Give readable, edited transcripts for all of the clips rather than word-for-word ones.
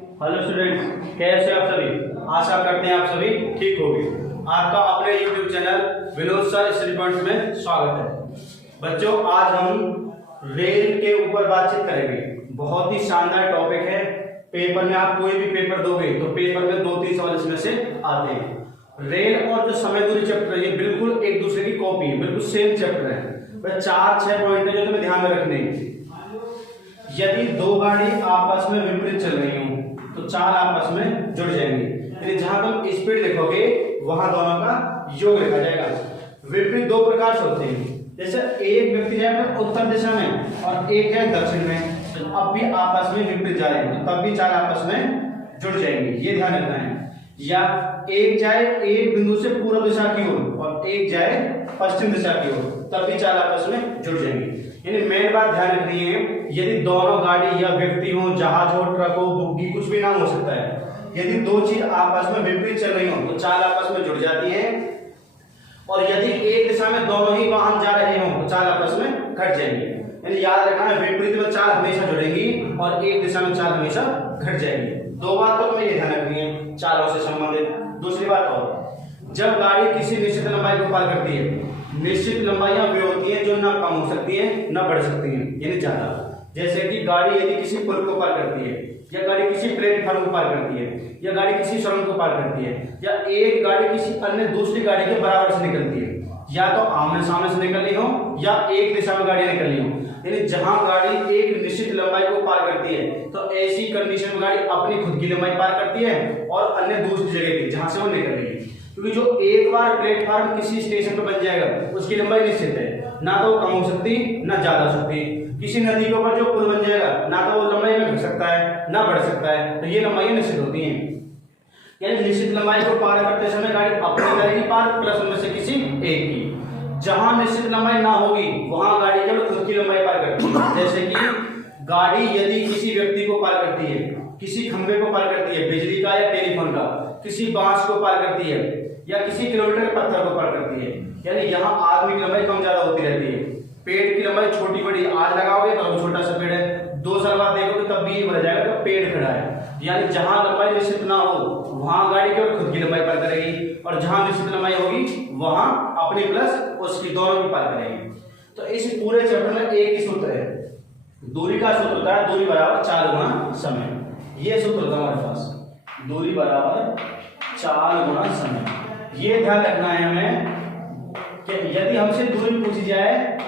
Hello students, कैसे आप सभी? आशा करते हैं आप सभी ठीक होंगे। आपका अपने YouTube channel Vinod sir study points में स्वागत है। बच्चों, आज हम रेल के ऊपर बातचीत करेंगे। बहुत ही शानदार टॉपिक है। पेपर में आप कोई भी पेपर दोगे तो पेपर में 2-3 सवाल इसमें से आते हैं। रेल और जो समय दूरी चैप्टर है, ये बिल्कुल एक दूसरे की कॉपी है, बिल्कुल सेम चैप्टर है। 4-6 पॉइंट है जो तुम्हें ध्यान में रखने हैं। यदि दो गाड़ी आपस में विपरीत चल रही हो तो चाल आपस में जुड़ जाएंगी। यानी जहां तुम स्पीड लिखोगे वहां दोनों का योग लिखा जाएगा। विपरीत दो प्रकार से होते हैं। जैसे एक व्यक्ति जाए उत्तर दिशा में और एक है दक्षिण में, तो अब भी आपस में विपरीत जा रहे हैं तो तब भी चाल आपस में जुड़ जाएंगी, ये ध्यान रखना है। या एक जाए एक बिंदु से पूर्व दिशा की ओर और एक जाए पश्चिम दिशा की ओर, तब भी चाल आपस में जुड़ जाएंगी। यानी मेन बात ध्यान रखनी है, यदि दोनों गाड़ी या व्यक्ति हो, जहाज हो, ट्रक हो, बुग्गी, कुछ भी नाम हो सकता है, यदि दो चीज आपस में विपरीत चल रही हो तो चाल आपस में जुड़ जाती है। और यदि एक दिशा में दोनों ही वाहन जा रहे हो तो चाल आपस में घट जाएंगी। यानी याद रखना है, विपरीत में चाल हमेशा जुड़ेगी और एक दिशा में चाल हमेशा घट जाएगी। दो बात तो तुम्हें ये ध्यान रखनी है चालों से संबंधित। दूसरी बात और, जब गाड़ी किसी निश्चित लंबाई को पार करती है, निश्चित लंबाइयां वे होती हैं जो ना कम हो सकती हैं ना बढ़ सकती हैं, यानी ज्यादा। जैसे कि गाड़ी यदि किसी पुल को पार करती है, या गाड़ी किसी प्लेटफॉर्म को पार करती है, या गाड़ी किसी सुरंग को पार करती है, या एक गाड़ी किसी अन्य दूसरी गाड़ी के बराबर से निकलती है, या तो आमने सामने से निकलनी हो या एक दिशा में गाड़ी निकलनी हो, यानी जहां गाड़ी एक निश्चित लंबाई को पार करती है तो ऐसी कंडीशन में गाड़ी अपनी खुद की लंबाई पार करती है और अन्य दूसरी जगह की जहां से वो निकल रही है। क्योंकि जो एक बार प्लेटफॉर्म किसी स्टेशन पर बन जाएगा उसकी लंबाई निश्चित है, ना तो कम हो सकती ना ज्यादा हो सकती। किसी नदी के ऊपर जो पुल बन जाएगा, ना तो वो लंबाई में घट सकता है ना बढ़ सकता है, तो ये लंबाई निश्चित होती हैं। यानी निश्चित लंबाई को पार करते समय गाड़ी अपनी करेगी पार प्लस उनमें से किसी एक की। जहां निश्चित लंबाई ना होगी वहां गाड़ी केवल खुद की लंबाई पार करती है। जैसे कि गाड़ी यदि किसी व्यक्ति को पार करती है, किसी खंभे को पार करती है बिजली का या टेलीफोन का, किसी बांस को पार करती है या किसी किलोमीटर के पत्थर को पार करती है, यानी यहाँ आदमी की लंबाई कम ज्यादा होती रहती है। पेड़ की लंबाई छोटी बड़ी आज लगाओगे तो छोटा सा पेड़ है, 2 साल बाद देखोगे तब भी ये बढ़ जाएगा तो पेड़ खड़ा है। यानी जहां लंबाई निश्चित ना हो वहां गाड़ी केवल खुद की लंबाई पार करेगी, और जहां निश्चित लंबाई होगी वहां अपनी प्लस उसकी दोनों की पार करेगी। तो इस पूरे चैप्टर में एक ही सूत्र है, दूरी का सूत्र होता है दूरी बराबर 4 गुना समय। ये सूत्र होता है हमारे पास, दूरी बराबर 4 गुना समय। ये ध्यान रखना है हमें कि यदि हमसे दूरी पूछी जाए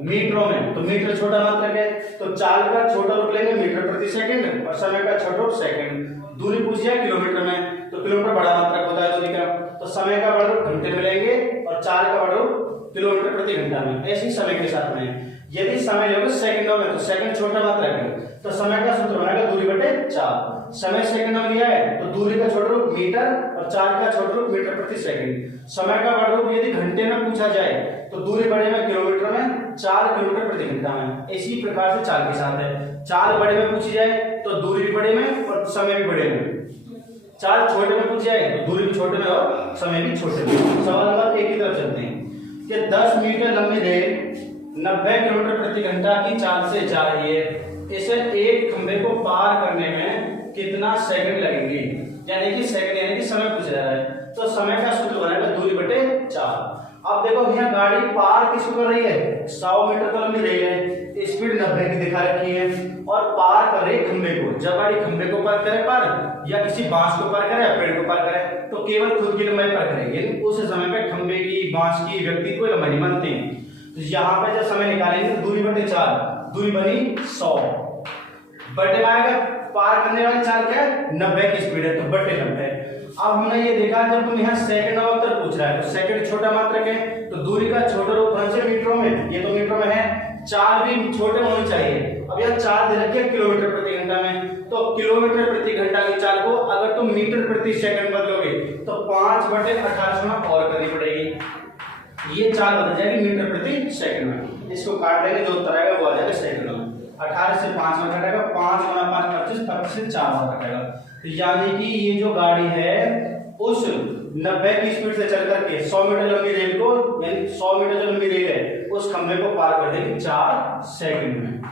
मीटरों में तो मीटर छोटा मात्रक है, तो चाल का छोटा रूप लेंगे मीटर प्रति सेकंड और समय का छोटा रूप सेकंड। दूरी पूछी जाए किलोमीटर में तो किलोमीटर बड़ा मात्रक होता है दूरी का, तो समय का बड़ा रूप घंटे में लेंगे और चाल का बड़ा रूप किलोमीटर प्रति घंटा में। ऐसी समय के साथ में यदि समय लोगे सेकंडों में तो सेकंड छोटा मात्रक है, तो समय का सूत्र बनेगा दूरी बटे 4। समय सेकंड में लिया है तो दूरी का छोटा रूप मीटर और चाल का छोटा रूप मीटर प्रति सेकंड। समय का बड़ा रूप यदि घंटे में पूछा जाए तो दूरी बड़े में किलोमीटर में, 4 किलोमीटर प्रति घंटा में। इसी प्रकार से चाल के साथ है, चाल बड़े में पूछी जाए तो दूरी भी बड़े में और समय भी बड़े में। चाल छोटे में पूछी जाए तो दूरी भी छोटे में और समय भी छोटे में। सवाल नंबर 1 की तरफ चलते हैं कि 10 मीटर लंबी रेल 90 किलोमीटर प्रति घंटा की चाल से जा रही है, इसे एक खंभे को पार करने में कितना सेकंड लगेंगे। यानी कि सेकंड यानी कि समय पूछा जा रहा है, तो समय का सूत्र बनेगा दूरी बटे 4। अब देखो यहाँ गाड़ी पार किसको कर रही है, 100 मीटर तो लंबी रेल है, स्पीड 90 की दिखा रखी है और पार कर रही खंभे को। जब गाड़ी खंभे को पार करे पार या किसी बांस को पार करे या पेड़ को पार करे तो केवल खुद की लंबाई पार करेगी। लेकिन उस समय पे खंभे की, बांस की, व्यक्ति को लंबाई नहीं मानते हैं। तो यहाँ पे जब समय निकालेंगे तो दूरी बटे 4, दूरी बनी 100 बटे में आएगा पार करने वाली चाल क्या है 90 की स्पीड है तो बटे 90। अब हमने ये देखा जब तुम यहाँ सेकंड में उत्तर पूछ रहा है तो सेकंड छोटा मात्रक है तो दूरी का छोटा रूप होना चाहिए मीटरों में, ये तो मीटरों में है। चाल भी छोटे होने चाहिए। अब यहाँ चाल दे रखी है किलोमीटर प्रति घंटा में, तो किलोमीटर प्रति घंटा की चाल को अगर तुम मीटर प्रति सेकंड बदलोगे तो 5 बटे 18 गुना और करनी पड़ेगी। ये चाल बदल जाएगी मीटर प्रति सेकंड में। इसको काट देंगे जो उत्तर आएगा वो आ जाएगा सेकंड में। 18 से 5 में कटेगा, 5 गुना 5 25, 25 से 4 बार कटेगा। तो यानी कि ये जो गाड़ी है उस 90 की स्पीड से चल करके 100 मीटर लंबी रेल को, यानी 100 मीटर जो लंबी रेल है उस खंभे को पार कर देगी 4 सेकंड में।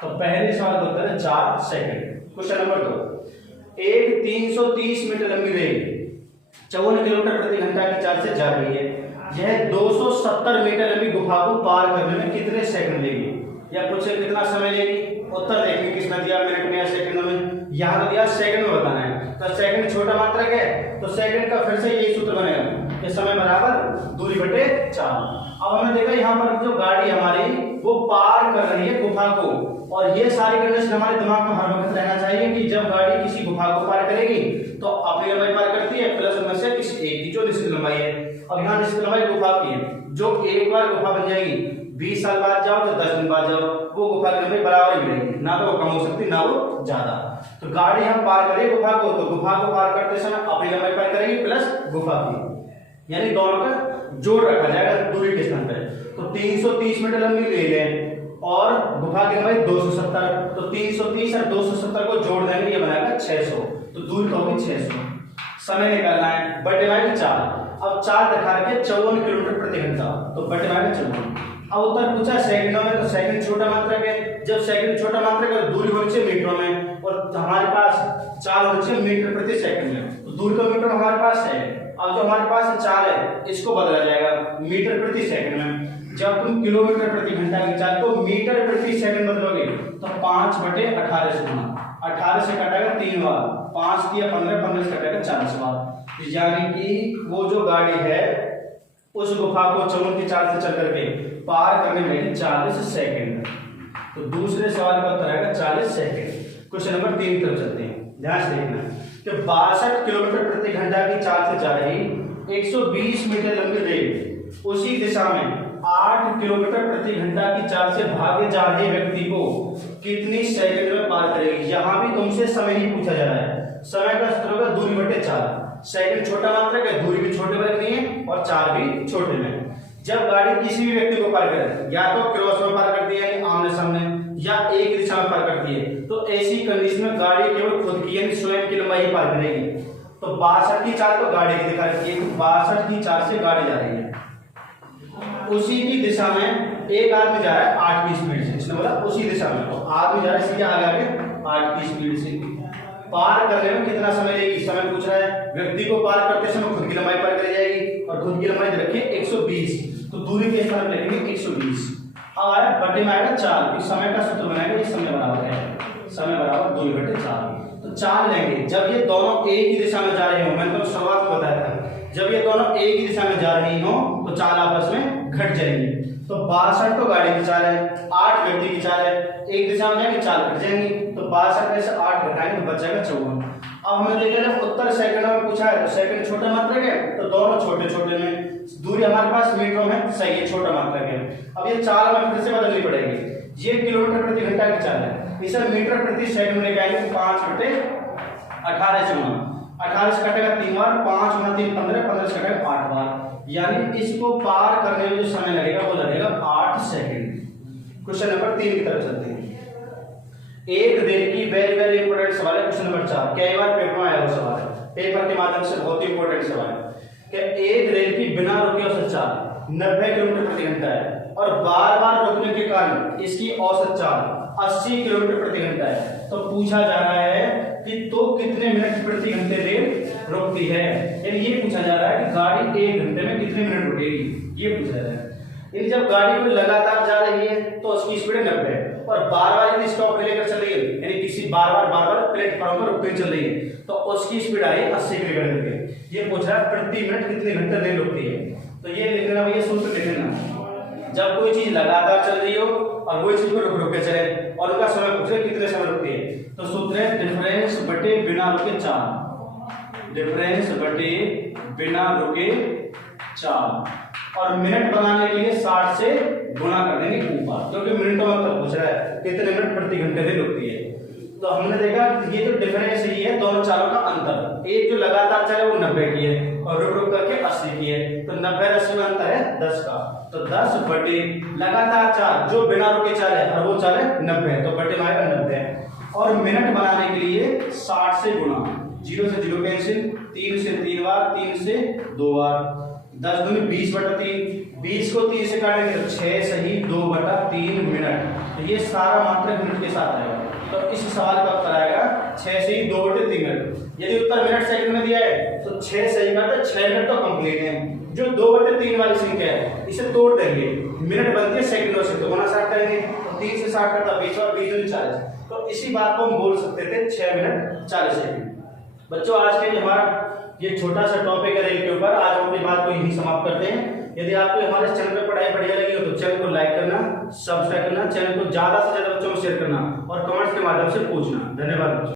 तो पहले सवाल का उत्तर है 4 सेकंड। क्वेश्चन नंबर 2, एक 330 मीटर लंबी रेल 54 किलोमीटर प्रति घंटा की चाल से जा रही है। यह 270 मीटर लंबी गुफा को पार करने में कितने सेकंड लेगी? या पूछे कितना समय लेगी? उत्तर देखेंगे किसने दिया, मिनट में या सेकंड में। यहाँ तो दिया सेकंड में बताना है, तो सेकंड छोटा मात्रक है, तो सेकंड का फिर से यही सूत्र बनेगा कि समय बराबर दूरी बटे 4। अब हमने देखा यहाँ पर जो गाड़ी हमारी वो पार कर रही है गुफा को, और ये सारी कंडीशन हमारे दिमाग में हर वक्त रहना चाहिए कि जब गाड़ी किसी गुफा को पार करेगी तो अपनी लंबाई पार करती है प्लस उनमें से किसी एक की जो निश्चित लंबाई है। अब यहाँ निश्चित लंबाई गुफा की है, जो एक बार गुफा बन जाएगी 20 साल बाद जाओ तो 10 दिन बाद जाओ, वो गुफा की लंबाई बराबर ही मिलेगी, ना तो वो कम हो सकती ना वो ज्यादा। तो गाड़ी हम पार करें गुफा को, तो गुफा को पार करते समय अपनी लंबाई पार करेगी प्लस गुफा की, यानी दोनों का जोड़ रखा जाएगा दूरी के स्थान पर। तो 330 मीटर लंबी रेल है और गुफा की लंबाई 270, तो 330 और 270 को जोड़ देंगे, ये बनाएगा 600, तो दूरी तो होगी 600। समय निकालना है, बटे बाय 4। अब 4 दिखा रखे 54 किलोमीटर प्रति घंटा, तो बटे बाय 54। अब उत्तर पूछा सेकंडों में, तो सेकंड छोटा मात्रक है, जब सेकंड छोटा मात्रक है दूरी होनी चाहिए मीटरों में, और हमारे पास 4 होनी चाहिए मीटर प्रति सेकंड में, तो दूरी तो मीटर में हमारे पास है। अब जो हमारे पास 4 है इसको बदला जाएगा मीटर प्रति सेकंड में। जब तुम किलोमीटर प्रति घंटा की चाल को मीटर प्रति सेकंड बदलोगे तो 5/18 से गुना, 18 से कटेगा 3 बार, 5 दिया 15, 15 से कटेगा 40 बार, यानी कि वो जो गाड़ी है उस गुफा को 54 की चाल से चल करके पार करने में 40 सेकंड। तो दूसरे सवाल का उत्तर आएगा 40 सेकंड। क्वेश्चन नंबर 3 की तरफ चलते हैं, ध्यान से देखना कि 62 किलोमीटर प्रति घंटा की चाल से जा रही 120 मीटर लंबी रेल उसी दिशा में 8 किलोमीटर प्रति घंटा की चाल से भागे जा रहे व्यक्ति को कितनी सेकंड में पार करेगी? यहाँ भी तुमसे समय ही पूछा जा रहा है। समय का सूत्र होगा दूरी बटे 4। सेकंड छोटा मात्रक है, दूरी भी छोटे में रखनी है और 4 भी छोटे में। जब गाड़ी किसी भी व्यक्ति को पार करे, या तो क्रॉस में पार करती है यानी आमने सामने, या एक दिशा में पार करती है, तो ऐसी कंडीशन में गाड़ी केवल खुद की यानी स्वयं की लंबाई पार करेगी। तो 62 की चाल तो गाड़ी की दिखा रखी है, 62 की चाल से गाड़ी जा रही है, उसी की दिशा में एक आदमी जा रहा है 8 की स्पीड से, इसने बोला उसी दिशा में, तो आदमी जा रहा है सीधे आगे 8 की स्पीड से। पार करने में कितना समय लेगी? समय पूछ रहा है। व्यक्ति को पार करते समय खुद की लंबाई पार कर जाएगी, और खुद की लंबाई रखिए 120, तो दूरी के स्थान पर लिखेंगे 120। अब आया बटे में आएगा 4, समय का सूत्र बनाएंगे, ये समय बराबर है, समय बराबर दूरी बटे 4। तो 4 लेंगे, जब ये दोनों एक ही दिशा में जा रहे हो, मैंने तो शुरुआत में बताया था, जब ये दोनों एक ही दिशा में जा रही हो तो चाल आपस में घट जाएंगी। तो 62 तो गाड़ी की चाल है, 8 व्यक्ति की चाल है, एक दिशा में जाएंगे चाल घट जाएंगी, तो 62 में से 8 घटाएंगे तो बच जाएगा 54। अब हमने देखा जब उत्तर सेकंड में पूछा है, तो सेकंड छोटा मात्रक है, तो दोनों छोटे छोटे में, दूरी हमारे पास मीटरों में सही है, छोटा मात्रक है। अब ये चाल में फिर से बदलनी पड़ेगी, ये किलोमीटर प्रति घंटा की चाल है, इसे मीटर प्रति सेकंड में लेके आएंगे 5/18 से गुना, 18 से कटेगा 3 बार, 5 गुना 3 15, 15 से कटेगा 8 बार, यानी इसको पार करने में जो समय लगेगा वो लगेगा 8 सेकंड। क्वेश्चन नंबर 3 की तरफ चलते हैं। एक रेल की वेरी वेरी इंपोर्टेंट सवाल है, क्वेश्चन नंबर 4, कई बार पेपर में आया हुआ सवाल है, पेपर के माध्यम से बहुत ही इंपोर्टेंट सवाल है कि एक रेल की बिना रुके औसत चाल 90 किलोमीटर प्रति घंटा है, और बार बार रुकने के कारण इसकी औसत चाल 80 किलोमीटर प्रति घंटा है। तो पूछा जा रहा है कि तो कितने मिनट प्रति घंटे रेल रुकती है, यानी ये पूछा जा रहा है कि गाड़ी 1 घंटे में कितने मिनट रुकेगी, ये पूछा जा रहा है। यानी जब गाड़ी को लगातार जा रही है तो उसकी स्पीड 90 है, और बार बार यदि स्टॉप पे लेकर चल रही है, यानी किसी बार बार प्लेटफॉर्म पर रुककर चल रही है, तो उसकी स्पीड आ रही है 80 किलोमीटर प्रति। ये पूछ रहा है प्रति मिनट कितने घंटे रेल रुकती है, तो ये लिख लेना भैया, सूत्र लिख लेना। जब कोई चीज लगातार चल रही हो और वही चीज को रुक रुक के चले, और उनका समय पूछे कितने समय रुकती है, तो सूत्र है डिफरेंस बटे बिना रुके चाल, डिफरेंस बटे बिना रुके चाल, और मिनट बनाने के लिए 60 से गुणा कर देंगे ऊपर, क्योंकि मिनटों में तो पूछ रहा है कितने मिनट प्रति घंटे रेल रुकती है। तो हमने देखा ये जो डिफरेंस ही है दोनों चालों का अंतर, एक जो लगातार चले वो 90 की है और रुक रुक करके 80 की है, तो 90 80 में अंतर है 10 का, तो 10 बटे लगातार चाल जो बिना रुके चाल है और वो चाल है 90, तो बटे में आएगा 90, और मिनट बनाने के लिए 60 से गुणा, 0 से 0 कैंसिल, 3 से 3 बार, 3 से 2 बार, 10 दूनी 20/3, 20 को 3 से काटेंगे तो 6 सही 2/3 मिनट, तो ये सारा मात्रक मिनट के साथ आएगा। तो इस सवाल का उत्तर आएगा 6 से 2/3 मिनट। यदि उत्तर मिनट सेकंड में दिया है तो 6 सही बात है, 6 मिनट तो कंप्लीट है। जो 2/3 वाली संख्या है इसे तोड़ देंगे, मिनट बनती है सेकंडों से, तो 60 करेंगे तो 3 से 60 करता 20 और 20 दूनी 40, तो इसी बात को हम बोल सकते थे 6 मिनट 40 सेकंड। बच्चों आज के हमारा ये छोटा सा टॉपिक है रेल के ऊपर, आज हम अपनी बात को यही समाप्त करते हैं। यदि आपको हमारे चैनल पे पढ़ाई बढ़िया लगी हो तो चैनल को लाइक करना, सब्सक्राइब करना, चैनल को ज्यादा से ज्यादा बच्चों को शेयर करना और कमेंट्स के माध्यम से पूछना। धन्यवाद बच्चों।